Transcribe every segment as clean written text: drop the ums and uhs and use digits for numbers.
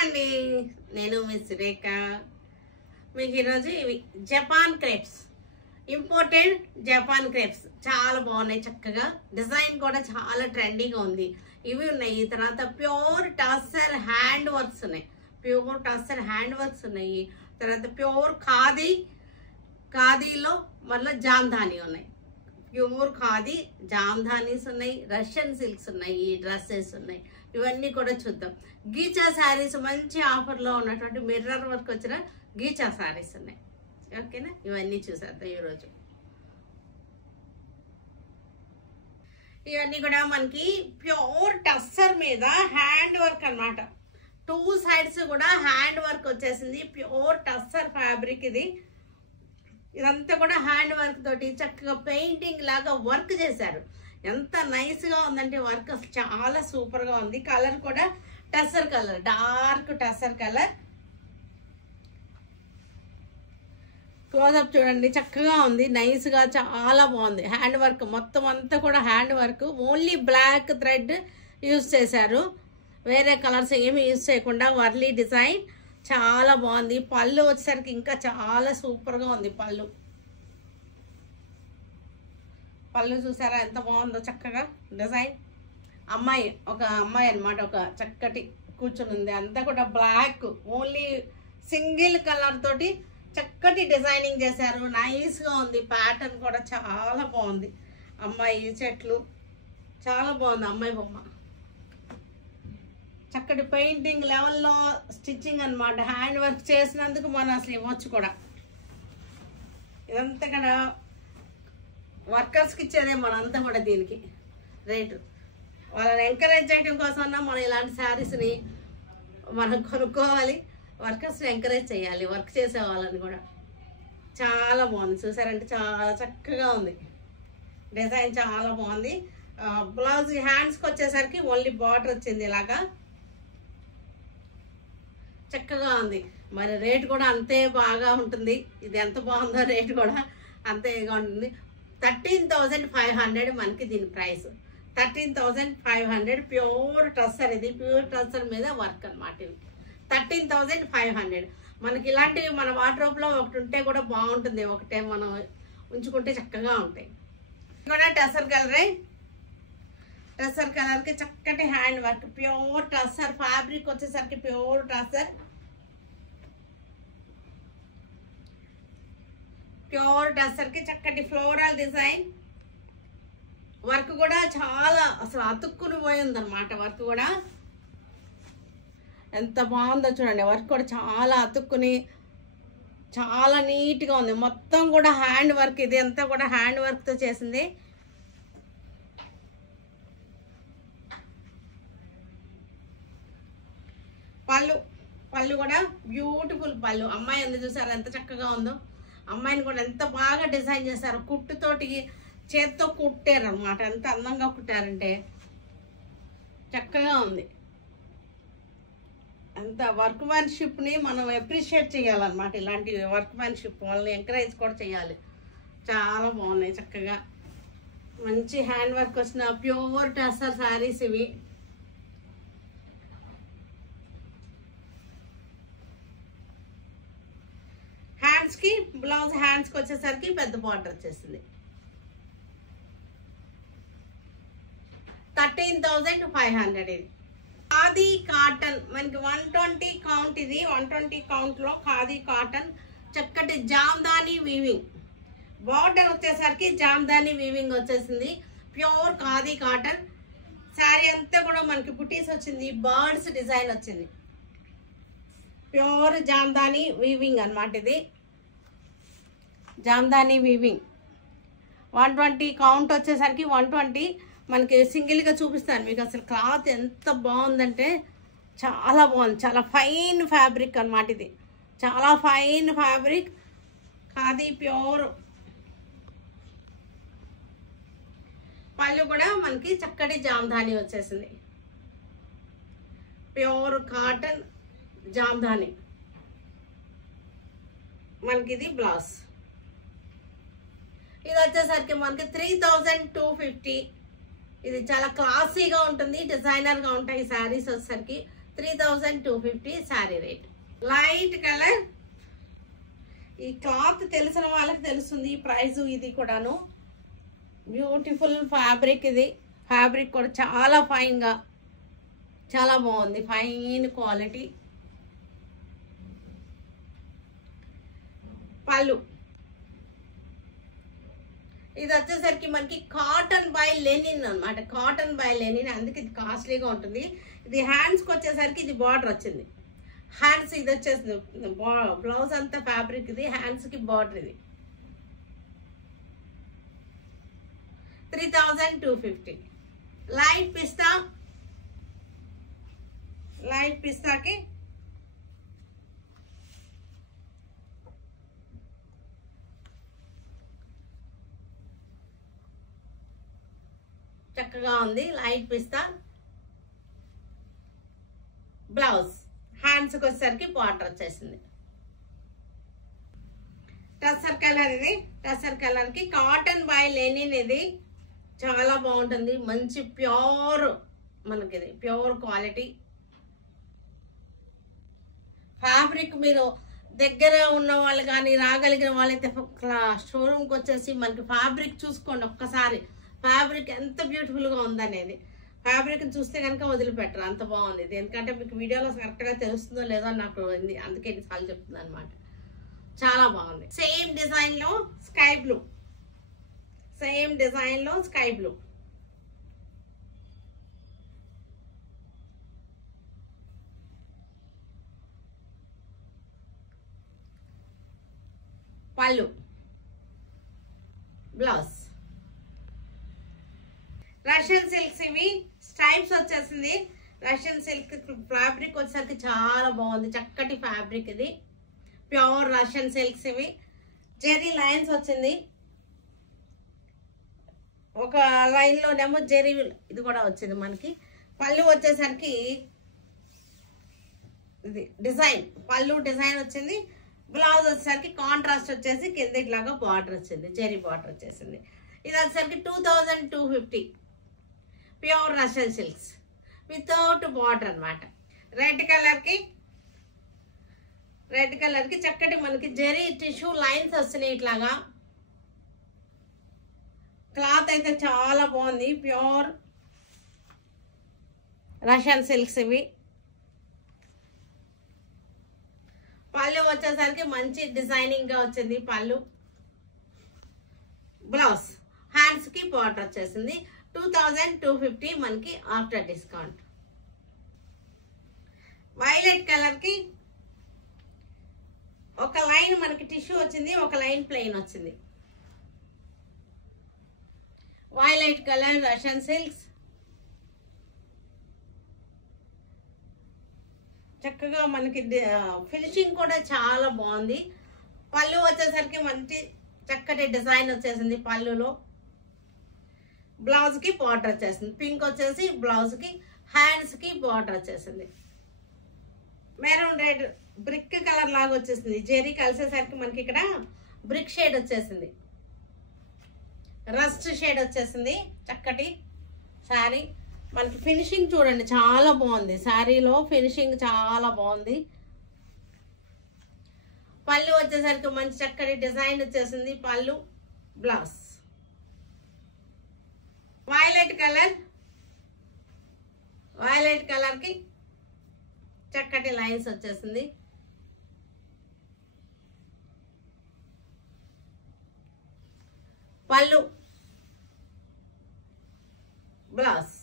అండి, నేను మిస్ రేఖ. మీకు ఈరోజు ఇవి Japan crepes, imported Japan crepes చాలా బాగున్నాయి. చక్కగా డిజైన్ కూడా చాలా ట్రెండీగా ఉంది. ఇవి ఉన్నాయి. తర్వాత ప్యూర్ టస్సర్ హ్యాండ్ వర్క్స్ ఉన్నాయి. ప్యూర్ టస్సర్ హ్యాండ్ వర్క్స్ ఉన్నాయి. తర్వాత ప్యూర్ ఖాదీలో మళ్ళీ జామ్దాని ఉన్నాయి. ప్యూర్ ఖాదీ జామ్దానీస్ ఉన్నాయి. రష్యన్ సిల్క్స్ ఉన్నాయి. డ్రెస్సెస్ ఉన్నాయి. ఇవన్నీ కూడా చూద్దాం. గీచా శారీస్ మంచి ఆఫర్లో ఉన్నటువంటి మిర్రర్ వర్క్ వచ్చిన గీచా శారీస్ ఉన్నాయి. ఓకేనా, ఇవన్నీ చూసేద్దాం ఈరోజు. ఇవన్నీ కూడా మనకి ప్యూర్ టస్సర్ మీద హ్యాండ్ వర్క్ అన్నమాట. 2 సైడ్స్ కూడా హ్యాండ్ వర్క్ వచ్చేసింది. ప్యూర్ టస్సర్ ఫ్యాబ్రిక్ ఇది. ఇదంతా కూడా హ్యాండ్ వర్క్ తోటి చక్కగా పెయింటింగ్ లాగా వర్క్ చేశారు. ఎంత నైస్ గా ఉందంటే వర్క్ అసలు చాలా సూపర్ గా ఉంది. కలర్ కూడా tussar colour, dark tussar colour. Closeup చూడండి, చక్కగా ఉంది, నైస్ గా చాలా బాగుంది. హ్యాండ్ వర్క్ మొత్తం అంతా కూడా hand work. Only black thread use చేశారు, వేరే కలర్స్ ఏమి యూజ్ చేయకుండా. వర్లీ డిజైన్ చాలా బాగుంది. పళ్ళు వచ్చేసరికి ఇంకా చాలా సూపర్ గా ఉంది. పళ్ళు చూసారా ఎంత బాగుందో, చక్కగా డిజైన్. ఒక అమ్మాయి అన్నమాట, ఒక చక్కటి కూర్చుని ఉంది. అంతా కూడా బ్లాక్, ఓన్లీ సింగిల్ కలర్ తోటి చక్కటి డిజైనింగ్ చేశారు. నైస్ గా ఉంది. ప్యాటర్న్ కూడా చాలా బాగుంది. అమ్మాయి చెట్లు చాలా బాగుంది. అమ్మాయి బొమ్మ చక్కటి పెయింటింగ్ లెవెల్లో స్టిచ్చింగ్ అన్నమాట. హ్యాండ్ వర్క్ చేసినందుకు మనం అసలు ఇవ్వచ్చు కూడా. ఇదంతా కూడా వర్కర్స్కి ఇచ్చేదే మనంతా కూడా. దీనికి రేటు వాళ్ళని ఎంకరేజ్ చేయడం కోసమన్నా మనం ఇలాంటి శారీస్ని మనం కొనుక్కోవాలి. వర్కర్స్ని ఎంకరేజ్ చేయాలి, వర్క్ చేసే వాళ్ళని కూడా. చాలా బాగుంది, చూసారంటే చాలా చక్కగా ఉంది. డిజైన్ చాలా బాగుంది. బ్లౌజ్ హ్యాండ్స్కి వచ్చేసరికి ఓన్లీ బార్డర్ వచ్చింది ఇలాగా. చక్కగా ఉంది. మరి రేట్ కూడా అంతే బాగా ఉంటుంది. ఇది ఎంత బాగుందో రేట్ కూడా అంతేగా ఉంటుంది. 13,500 మనకి దీని ప్రైస్. 13,500 ప్యూర్ టస్సర్. ఇది ప్యూర్ టస్సర్ మీద వర్క్ అన్నమాట. ఇవి 13,500. మనకి ఇలాంటివి మన వార్డ్రోబ్లో ఒకటి ఉంటే కూడా బాగుంటుంది. ఒకటే మనం ఉంచుకుంటే చక్కగా ఉంటాయి. కూడా టస్సర్ కలరే. టస్సర్ కలర్కి చక్కటి hand work. Pure tussar fabric వచ్చేసరికి ప్యూర్ టస్సర్. ప్యూర్ టస్సర్కి చక్కటి ఫ్లోరల్ డిజైన్. వర్క్ కూడా చాలా అసలు అతుక్కుని పోయింది అనమాట. వర్క్ కూడా ఎంత బాగుందో చూడండి. వర్క్ కూడా చాలా అతుక్కుని చాలా నీట్గా ఉంది. మొత్తం కూడా హ్యాండ్ వర్క్. ఇది అంతా కూడా హ్యాండ్ వర్క్తో చేసింది. పళ్ళు కూడా బ్యూటిఫుల్ పళ్ళు. అమ్మాయి ఉంది చూసారు ఎంత చక్కగా ఉందో. అమ్మాయిని కూడా ఎంత బాగా డిజైన్ చేశారు. కుట్టుతోటి చేత్తో కుట్టారు అనమాట. ఎంత అందంగా కుట్టారంటే చక్కగా ఉంది. అంత వర్క్ మ్యాన్షిప్ని మనం అప్రిషియేట్ చేయాలన్నమాట. ఇలాంటి వర్క్ మ్యాన్షిప్ వాళ్ళని ఎంకరేజ్ కూడా చేయాలి. చాలా బాగున్నాయి. చక్కగా మంచి హ్యాండ్ వర్క్ వచ్చిన ప్యూర్ టస్సర్ శారీస్ ఇవి. హ్యాండ్స్కి బ్లౌజ్ హ్యాండ్స్కి వచ్చేసరికి పెద్ద బార్డర్ వచ్చేసింది. 13,500 ఇది. ఖాదీ కాటన్ మనకి 120 కౌంట్. ఇది 120 కౌంట్లో ఖాదీ కాటన్. చక్కటి జామ్దాని వీవింగ్. బార్డర్ వచ్చేసరికి జామ్దాని వీవింగ్ వచ్చేసింది. Pure khadi cotton. శారీ అంతా కూడా మనకి బుటీస్ వచ్చింది. బర్డ్స్ డిజైన్ వచ్చింది. ప్యూర్ జామ్దాని వీవింగ్ అన్నమాట. ఇది జామ్దాని వీవింగ్. 120 కౌంట్ వచ్చేసరికి 120 మనకి సింగిల్గా చూపిస్తాను మీకు. అసలు క్లాత్ ఎంత బాగుందంటే చాలా బాగుంది. చాలా ఫైన్ ఫ్యాబ్రిక్ అన్నమాట. ఇది చాలా ఫైన్ ఫ్యాబ్రిక్. ఖాదీ ప్యూర్. పళ్ళు కూడా మనకి చక్కటి జామ్దాని వచ్చేసింది. ప్యూర్ కాటన్ జామ్దాని మనకి. ఇది బ్లౌజ్. ఇది వచ్చేసరికి మనకి 3,250. ఇది చాలా క్లాసీగా ఉంటుంది, డిజైనర్గా ఉంటాయి శారీస్ వచ్చేసరికి. 3250 శారీ రేట్. లైట్ కలర్, ఈ క్లాత్ తెలిసిన వాళ్ళకి తెలుస్తుంది ఈ ప్రైస్. ఇది కూడాను బ్యూటిఫుల్ ఫ్యాబ్రిక్. ఇది ఫ్యాబ్రిక్ కూడా చాలా ఫైన్గా చాలా బాగుంది, ఫైన్ క్వాలిటీ. పళ్ళు ఇది వచ్చేసరికి మనకి కాటన్ బై లెనిన్ అనమాట. కాటన్ బై లెనిన్, అందుకే ఇది కాస్ట్లీగా ఉంటుంది. ఇది హ్యాండ్స్కి వచ్చేసరికి ఇది బార్డర్ వచ్చింది. హ్యాండ్స్ ఇది వచ్చేసింది, బ్లౌజ్ అంతా ఫ్యాబ్రిక్, ఇది హ్యాండ్స్కి బార్డర్. ఇది 3250. లైట్ పిస్తా, లైట్ పిస్తాకి చక్కగా ఉంది. లైట్ పిస్తా బ్లౌజ్, హ్యాండ్స్కి వచ్చేసరికి బార్డర్ వచ్చేసింది. టస్సర్ కలర్, ఇది టస్సర్ కలర్కి కాటన్ బై లెనిన్. ఇది చాలా బాగుంటుంది, మంచి ప్యూర్, మనకి ఇది ప్యూర్ క్వాలిటీ ఫ్యాబ్రిక్. మీరు దగ్గర ఉన్న వాళ్ళు కానీ రాగలిగిన వాళ్ళైతే షోరూమ్కి వచ్చేసి మనకి ఫ్యాబ్రిక్ చూసుకోండి ఒక్కసారి. ఫ్యాబ్రిక్ ఎంత బ్యూటిఫుల్గా ఉందనేది, ఫ్యాబ్రిక్ చూస్తే కనుక వదిలిపెట్టరు, అంత బాగుంది ఇది. ఎందుకంటే మీకు వీడియోలో కరెక్ట్గా తెలుస్తుందో లేదో నాకు, అందుకే ఎన్నిసార్లు చెప్తుంది అనమాట. చాలా బాగుంది. సేమ్ డిజైన్లో స్కై బ్లూ, సేమ్ డిజైన్లో స్కై బ్లూ. పళ్ళు, బ్లౌజ్. రష్యన్ సిల్క్స్, ఇవి స్ట్రైప్స్ వచ్చేసింది. రష్యన్ సిల్క్ ఫ్యాబ్రిక్ వచ్చేసరికి చాలా బాగుంది, చక్కటి ఫ్యాబ్రిక్. ఇది ప్యూర్ రష్యన్ సిల్క్స్. ఇవి జెరీ లైన్స్ వచ్చింది, ఒక లైన్లోనేమో జెరీ ఇది కూడా వచ్చింది మనకి. పళ్ళు వచ్చేసరికి ఇది డిజైన్, పళ్ళు డిజైన్ వచ్చింది. బ్లౌజ్ వచ్చేసరికి కాంట్రాస్ట్ వచ్చేసి కింద ఇట్లాగా బార్డర్ వచ్చింది, జెరీ బార్డర్ వచ్చేసింది. ఇది వచ్చేసరికి 2250. Pure Russian silks without border అనమాట. రెడ్ కలర్కి చక్కటి మనకి జెరీ టిష్యూ లైన్స్ వస్తున్నాయి ఇట్లాగా. క్లాత్ అయితే చాలా బాగుంది, ప్యూర్ రష్యన్ సిల్క్స్ ఇవి. పళ్ళు వచ్చేసరికి మంచి డిజైనింగ్ గా వచ్చింది పళ్ళు. బ్లౌజ్, హ్యాండ్స్ కి బార్డర్ వచ్చేసింది. 2250 మనకి ఆఫ్టర్ డిస్కౌంట్. వైలెట్ కలర్ కి ఒక లైన్ మనకి టిష్యూ వచ్చింది, ఒక లైన్ ప్లెయిన్ వచ్చింది. వైలెట్ కలర్ రష్యన్ సిల్క్స్, చక్కగా మనకి ఫినిషింగ్ కూడా చాలా బాగుంది. పళ్ళు వచ్చేసరికి మంచి చక్కటి డిజైన్ వచ్చేసింది పళ్ళులో. బ్లౌజ్ కి బార్డర్ వచ్చేసింది, పింక్ వచ్చేసి బ్లౌజ్ కి, హ్యాండ్స్ కి బార్డర్ వచ్చేసింది. మెరూన్ రెడ్ బ్రిక్ కలర్ లాగా వచ్చేసింది. జెరీ కలిసేసరికి మనకి ఇక్కడ బ్రిక్ షేడ్ వచ్చేసింది, రస్ట్ షేడ్ వచ్చేసింది. చక్కటి శారీ. మనకి ఫినిషింగ్ చూడండి చాలా బాగుంది, శారీలో ఫినిషింగ్ చాలా బాగుంది. పళ్ళు వచ్చేసరికి మంచి చక్కటి డిజైన్ వచ్చేసింది పళ్ళు. బ్లౌజ్ వైలెట్ కలర్కి చక్కటి లైన్స్ వచ్చేసింది. పళ్ళు, బ్లౌజ్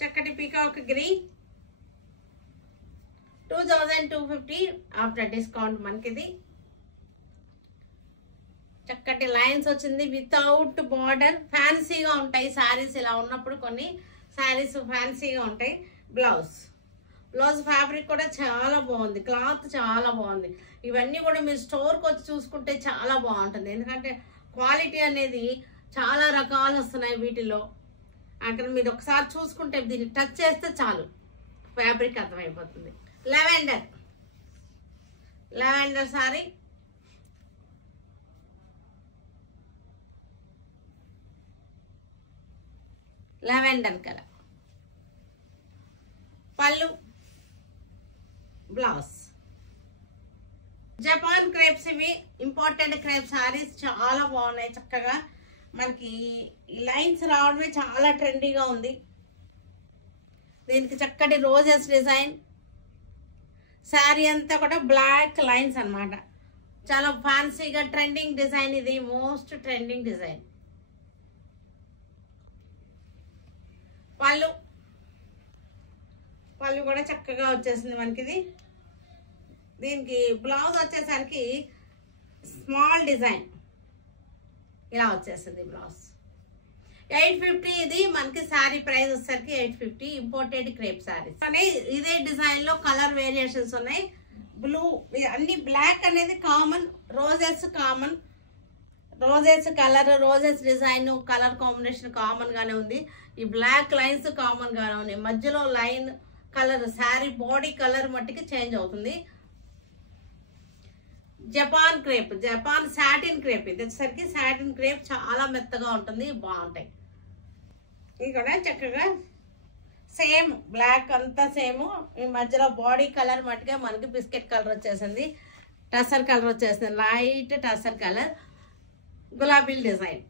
చక్కటి పీకాక్ గ్రీన్. 2250 ఆఫ్టర్ డిస్కౌంట్ మనకిది. చక్కటి లైన్స్ వచ్చింది వితౌట్ బార్డర్. ఫ్యాన్సీగా ఉంటాయి శారీస్, ఇలా ఉన్నప్పుడు కొన్ని శారీస్ ఫ్యాన్సీగా ఉంటాయి. బ్లౌజ్ ఫ్యాబ్రిక్ కూడా చాలా బాగుంది, క్లాత్ చాలా బాగుంది. ఇవన్నీ కూడా మీరు స్టోర్కి వచ్చి చూసుకుంటే చాలా బాగుంటుంది, ఎందుకంటే క్వాలిటీ అనేది చాలా రకాలు వస్తున్నాయి వీటిలో. అక్కడ మీరు ఒకసారి చూసుకుంటే దీన్ని టచ్ చేస్తే చాలు ఫ్యాబ్రిక్ అర్థమైపోతుంది. Lavender sorry, lavender colour. పళ్ళు, బ్లౌజ్. జపాన్ క్రేప్స్, ఇవి ఇంపార్టెంట్ క్రేప్ సారీస్, చాలా బాగున్నాయి. చక్కగా మనకి లైన్స్ రావడమే చాలా ట్రెండీగా ఉంది. దీనికి చక్కటి రోజెస్ డిజైన్, శారీ అంతా కూడా బ్లాక్ లైన్స్ అన్నమాట. చాలా ఫ్యాన్సీగా ట్రెండింగ్ డిజైన్, ఇది మోస్ట్ ట్రెండింగ్ డిజైన్. పళ్ళు, పళ్ళు కూడా చక్కగా వచ్చేసింది మనకి. ఇది దీనికి బ్లౌజ్ వచ్చేసరికి స్మాల్ డిజైన్ ఇలా వచ్చేసింది బ్లౌజ్. 850 ఇది మనకి శారీ ప్రైస్ వచ్చేసరికి 850. ఇంపోర్టెడ్ క్రేప్ శారీస్ అనే ఇదే డిజైన్ లో కలర్ వేరియేషన్స్ ఉన్నాయి. బ్లూ, అన్ని బ్లాక్ అనేది common, roses common, roses colour, roses design, colour combination common గానే ఉంది. ఈ బ్లాక్ లైన్స్ కామన్ గానే ఉన్నాయి. మధ్యలో line colour, sari body colour మట్టికి చేంజ్ అవుతుంది. Japan crepe, Japan satin crepe. ఇది వచ్చేసరికి సాటిన్ క్రేప్ చాలా మెత్తగా ఉంటుంది, బాగుంటాయి. ఇది కూడా చక్కగా సేమ్ బ్లాక్ అంతా సేమ్. ఈ మధ్యలో బాడీ కలర్ మట్టుగా మనకి బిస్కెట్ కలర్ వచ్చేసింది, టసర్ కలర్ వచ్చేసింది, లైట్ టసర్ కలర్, గులాబీ డిజైన్.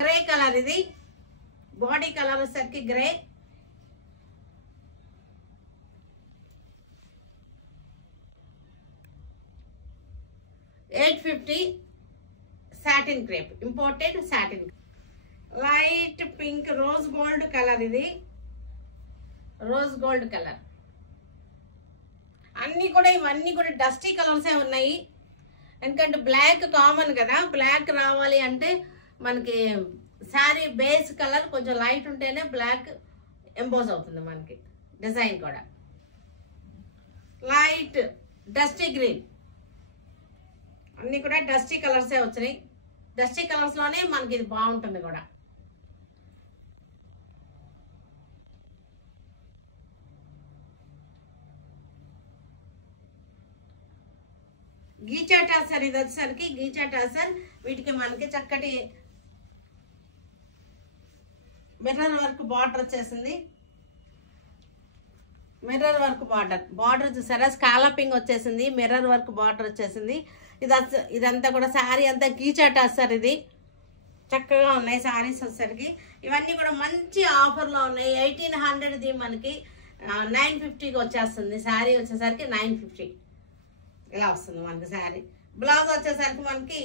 గ్రే కలర్, ఇది బాడీ కలర్ వచ్చేసరికి grey. $850 satin crepe, imported satin. Light pink rose gold colour, ఇది రోజ్ గోల్డ్ కలర్. అన్ని కూడా ఇవన్నీ కూడా డస్టీ కలర్సే ఉన్నాయి. ఎందుకంటే బ్లాక్ కామన్ కదా, బ్లాక్ రావాలి అంటే మనకి శారీ బేస్ కలర్ కొంచెం లైట్ ఉంటేనే బ్లాక్ ఎంపోజ్ అవుతుంది మనకి. డిజైన్ కూడా లైట్ డస్టీ గ్రీన్, అన్ని కూడా డస్టీ కలర్సే వచ్చినాయి. డస్టీ కలర్స్ లోనే మనకి ఇది బాగుంటుంది కూడా. గీచా టాసర్, ఇది వచ్చేసరికి గీచా టాసర్. వీటికి మనకి చక్కటి మిర్రర్ వర్క్ బార్డర్ వచ్చేసింది. మిర్రర్ వర్క్ బార్డర్ చూసారా, స్కాలపింగ్ వచ్చేసింది, మిర్రర్ వర్క్ బార్డర్ వచ్చేసింది. ఇదంతా కూడా శారీ అంతా గీచా టాసర్. ఇది చక్కగా ఉన్నాయి శారీస్ వచ్చేసరికి. ఇవన్నీ కూడా మంచి ఆఫర్లో ఉన్నాయి. 1800ది మనకి 950కి వచ్చేస్తుంది. శారీ వచ్చేసరికి 950 ఇలా వస్తుంది మనకి శారీ. బ్లౌజ్ వచ్చేసరికి మనకి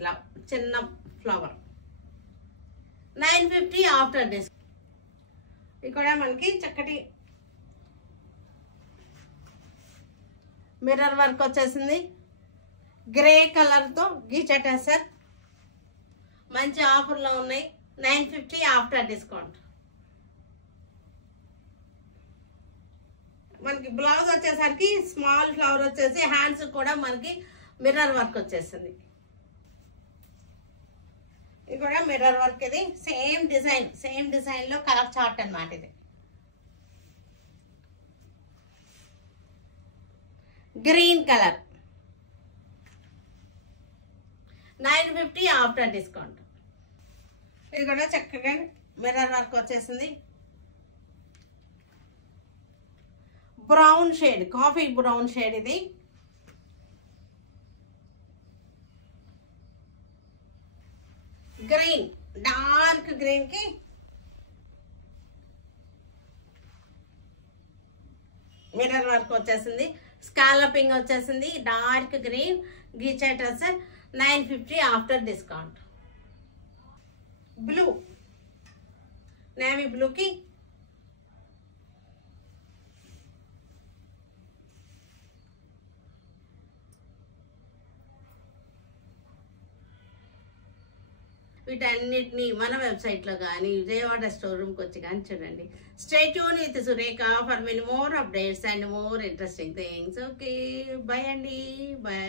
ఇలా చిన్న ఫ్లవర్. 950 after discount. ఇక్కడ మనకి చక్కటి మిర్రర్ వర్క్ వచ్చేసింది, గ్రే కలర్తో గీచా టసర్. మంచి ఆఫర్లో ఉన్నాయి. 950 ఆఫ్టర్ డిస్కౌంట్. మనకి బ్లౌజ్ వచ్చేసరికి స్మాల్ ఫ్లవర్ వచ్చేసి, హ్యాండ్స్ కూడా మనకి మిర్రర్ వర్క్ వచ్చేసింది. ఇది కూడా మిర్రర్ వర్క్. ఇది సేమ్ డిజైన్ లో కలర్ చార్ట్ అన్నమాట. ఇది గ్రీన్ కలర్, 950 ఆఫ్టర్ డిస్కౌంట్. ఇది కూడా చక్కగా మిర్రర్ వర్క్ వచ్చేసింది. Brown shade, coffee brown shade. ఇది గ్రీన్, డార్క్ గ్రీన్ కి మిర్రర్ వర్క్ వచ్చేసింది, స్కాలపింగ్ వచ్చేసింది, dark green ghicha tussar. 950 after discount. Blue, navy blue కి వీటన్నిటిని మన వెబ్సైట్లో కానీ విజయవాడ స్టోర్ రూమ్కి వచ్చి కానీ చూడండి. Stay tune with Surekha for many more updates and more interesting things. Okay, bye అండి, బాయ్.